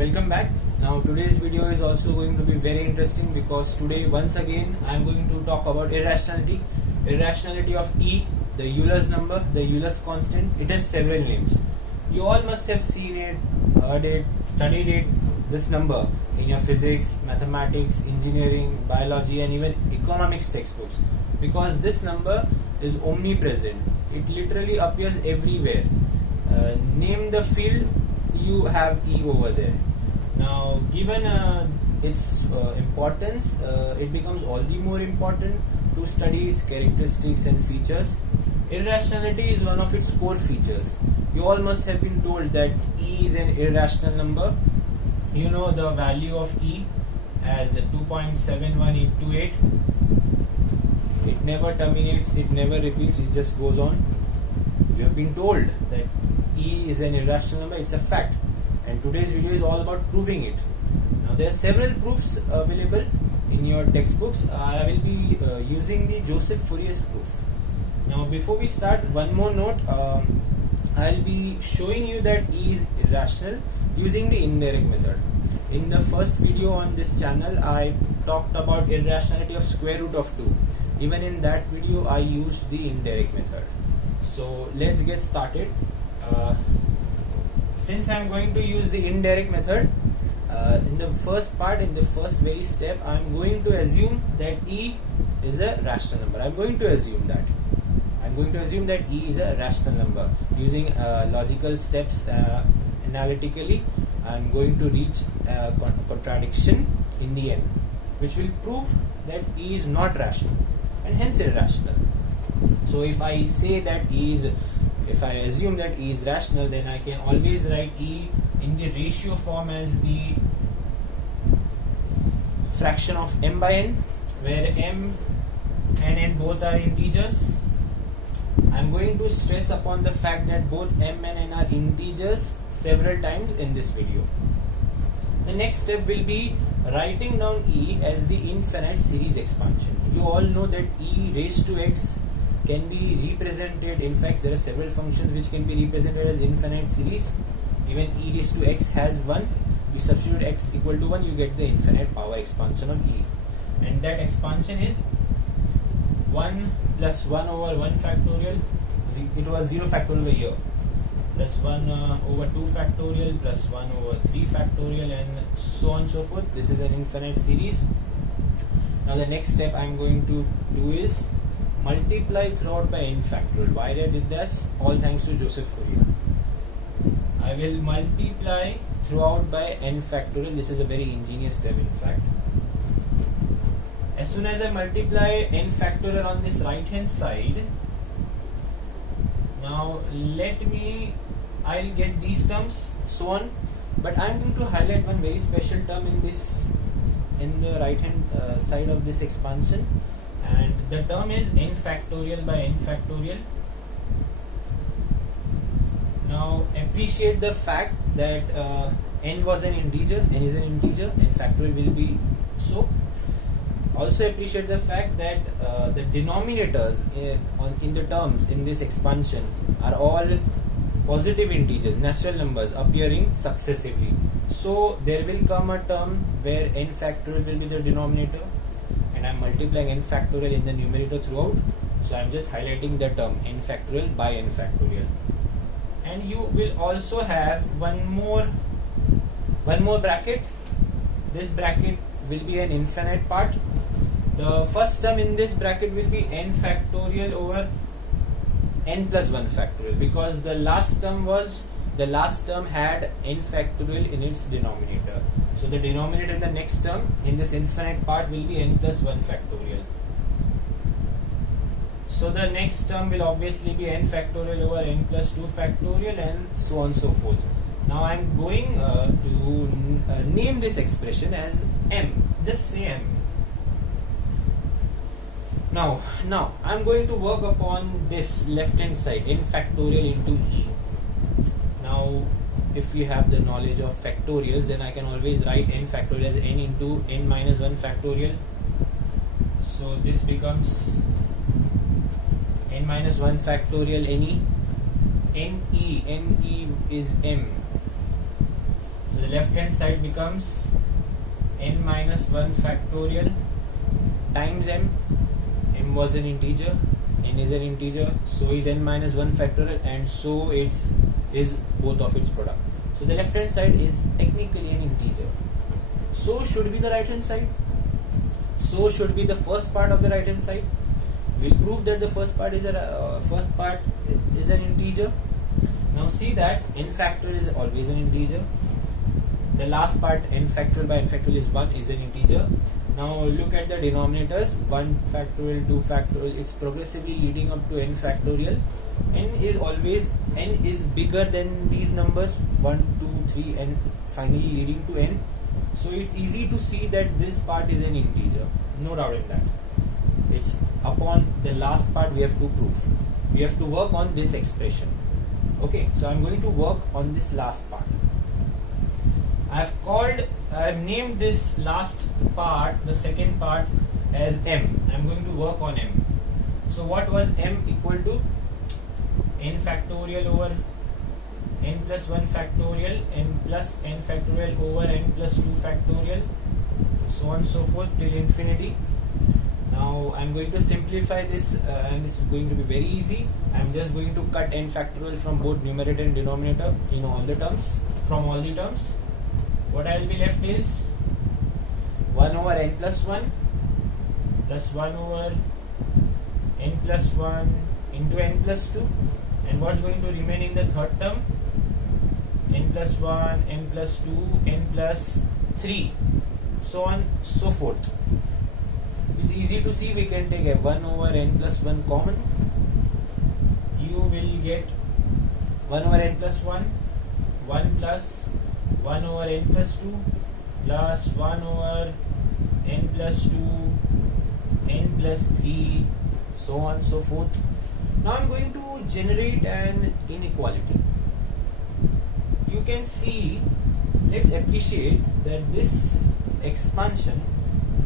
welcome back. Now today's video is also going to be very interesting because today once again I am going to talk about irrationality of E, the Euler's number, the Euler's constant. It has several names. You all must have seen it, heard it, studied it, this number in your physics, mathematics, engineering, biology and even economics textbooks, because this number is omnipresent. It literally appears everywhere. Name the field, you have E over there. Now given its importance, it becomes all the more important to study its characteristics and features. Irrationality is one of its core features. You all must have been told that E is an irrational number. You know the value of E as 2.7188. It never terminates, it never repeats, it just goes on. You have been told that E is an irrational number, it's a fact. And today's video is all about proving it. Now there are several proofs available in your textbooks. I will be using the Joseph Fourier's proof. Now before we start, one more note. I'll be showing you that E is irrational using the indirect method. In the first video on this channel, I talked about irrationality of square root of 2. Even in that video, I used the indirect method. So let's get started. Since I'm going to use the indirect method, in the first part, in the first very step, I'm going to assume that E is a rational number. I'm going to assume that E is a rational number. Using logical steps analytically, I'm going to reach a contradiction in the end, which will prove that E is not rational and hence irrational. So if I say that if I assume that E is rational, then I can always write E in the ratio form as the fraction of m by n, where m and n both are integers. I'm going to stress upon the fact that both m and n are integers several times in this video. The next step will be writing down E as the infinite series expansion. You all know that E raised to x can be represented. In fact, there are several functions which can be represented as infinite series. Even E raised to x has 1. You substitute x equal to 1, you get the infinite power expansion of E. And that expansion is 1 plus 1 over 1 factorial. It was 0 factorial over here. Plus 1 over 2 factorial plus 1 over 3 factorial and so on and so forth. This is an infinite series. Now the next step I am going to do is multiply throughout by n factorial. Why I did this? All thanks to Joseph Fourier. I will multiply throughout by n factorial. This is a very ingenious step, in fact. As soon as I multiply n factorial on this right hand side, now I'll get these terms, so on. But I'm going to highlight one very special term in the right hand side of this expansion. And the term is n factorial by n factorial. Now appreciate the fact that n was an integer, n is an integer, n factorial will be so. Also appreciate the fact that the denominators in the terms in this expansion are all positive integers, natural numbers appearing successively. So there will come a term where n factorial will be the denominator, and I am multiplying n factorial in the numerator throughout. So I am just highlighting the term n factorial by n factorial. And you will also have one more bracket. This bracket will be an infinite part. The first term in this bracket will be n factorial over n plus 1 factorial, because the last term had n factorial in its denominator. So the denominator in the next term in this infinite part will be n plus 1 factorial. So the next term will obviously be n factorial over n plus 2 factorial and so on and so forth. Now I am going to name this expression as m. Just say m. Now I am going to work upon this left hand side, n factorial into E. Now if you have the knowledge of factorials, then I can always write n factorial as n into n minus 1 factorial. So this becomes n minus 1 factorial ne. Ne is m. So the left hand side becomes n minus 1 factorial times m. M was an integer, n is an integer, so is n minus 1 factorial, and so is both of its product. So the left hand side is technically an integer. So should be the right hand side. So should be the first part of the right hand side. We'll prove that the first part is an integer. Now see that n factorial is always an integer. The last part, n factorial by n factorial is 1, is an integer. Now look at the denominators, 1 factorial, 2 factorial, it's progressively leading up to n factorial. N is bigger than these numbers, 1, 2, 3, and finally leading to n. So it's easy to see that this part is an integer, no doubt in that. It's upon the last part we have to prove. We have to work on this expression. Okay, so I'm going to work on this last part. I've named this last part, the second part, as m. I'm going to work on m. So what was m equal to? N factorial over n plus 1 factorial, n plus n factorial over n plus 2 factorial, so on and so forth till infinity. Now I'm going to simplify this, and this is going to be very easy. I'm just going to cut n factorial from both numerator and denominator in all the terms, from all the terms. What I will be left is 1 over n plus 1 plus 1 over n plus 1 into n plus 2, and what's going to remain in the third term? N plus 1, n plus 2, n plus 3, so on, so forth. It's easy to see, we can take a 1 over n plus 1 common. You will get 1 over n plus 1, 1 plus 1 over n plus 2 plus 1 over n plus 2, n plus 3, so on, so forth. Now I'm going to generate an inequality. You can see, let's appreciate that this expansion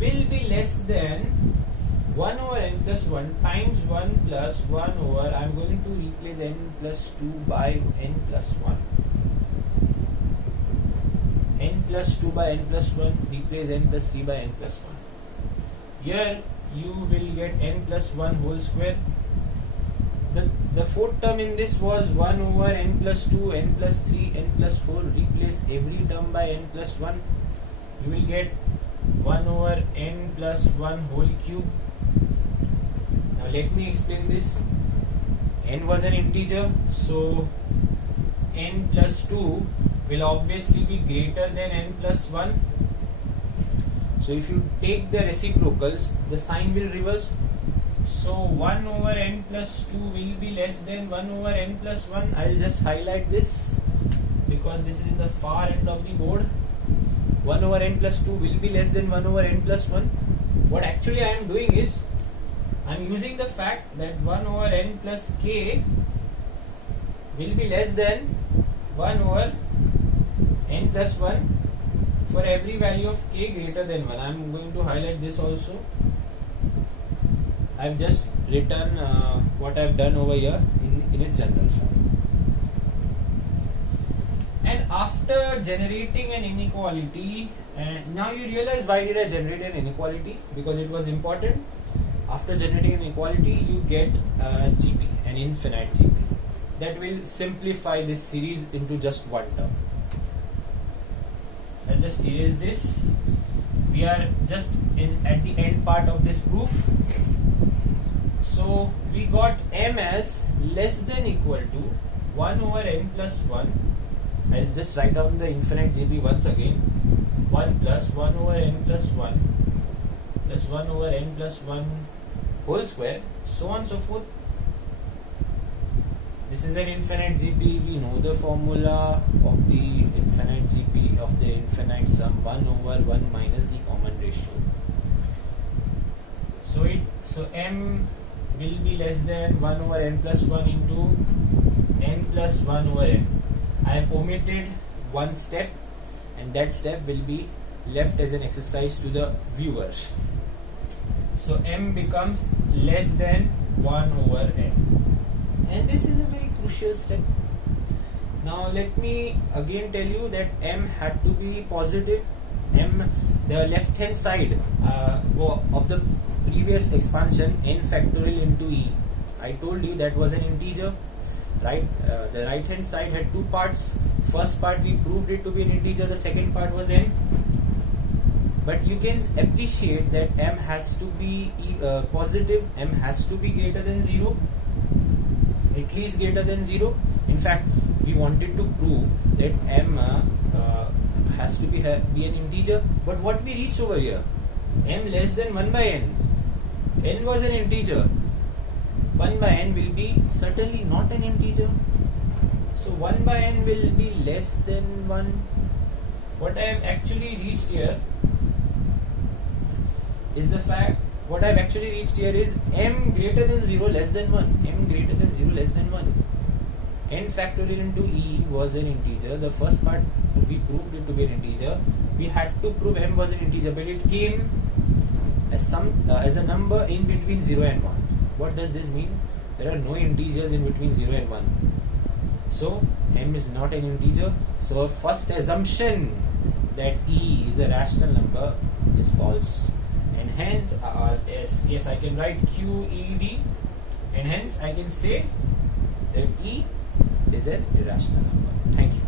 will be less than 1 over n plus 1 times 1 plus 1 over, I'm going to replace n plus 2 by n plus 1. N plus 2 by n plus 1, replace n plus 3 by n plus 1. Here you will get n plus 1 whole square. The fourth term in this was 1 over n plus 2, n plus 3, n plus 4. Replace every term by n plus 1. You will get 1 over n plus 1 whole cube. Now let me explain this. N was an integer, so n plus 2 will obviously be greater than n plus 1. So if you take the reciprocals, the sign will reverse. So 1 over n plus 2 will be less than 1 over n plus 1. I will just highlight this because this is in the far end of the board. 1 over n plus 2 will be less than 1 over n plus 1. What actually I am doing is, I am using the fact that 1 over n plus k will be less than 1 over n plus 1 for every value of k greater than 1. I am going to highlight this also. I have just written what I have done over here in its general form. And after generating an inequality, and now you realize why did I generate an inequality? Because it was important. After generating an inequality, you get GP, an infinite GP. That will simplify this series into just one term. I'll just erase this. We are just at the end part of this proof. So we got m as less than equal to 1 over n plus 1. I'll just write down the infinite GP once again. 1 plus 1 over n plus 1 plus 1 over n plus 1 whole square, so on and so forth. This is an infinite GP. We know the formula of the infinite GP of the infinite sum, 1 over 1 minus the common ratio. So m will be less than 1 over n plus 1 into n plus 1 over n. I have omitted one step, and that step will be left as an exercise to the viewers. So m becomes less than 1 over n. And this is a very crucial step. Now let me again tell you that m had to be positive. The left hand side of the previous expansion, n factorial into e, I told you that was an integer, right? The right hand side had two parts. First part we proved it to be an integer, the second part was n. But you can appreciate that m has to be positive, m has to be greater than 0, at least greater than 0. In fact, we wanted to prove that m has to be an integer, but what we reached over here, m less than 1 by n. N was an integer, 1 by n will be certainly not an integer, so 1 by n will be less than 1. What I have actually reached here is m greater than 0 less than 1, m greater than 0 less than 1. N factorial into e was an integer. The first part we proved it to be an integer. We had to prove m was an integer, but it came as a number in between 0 and 1. What does this mean? There are no integers in between 0 and 1. So m is not an integer. So our first assumption that e is a rational number is false. And hence, yes, I can write QED, and hence I can say that E is an irrational number. Thank you.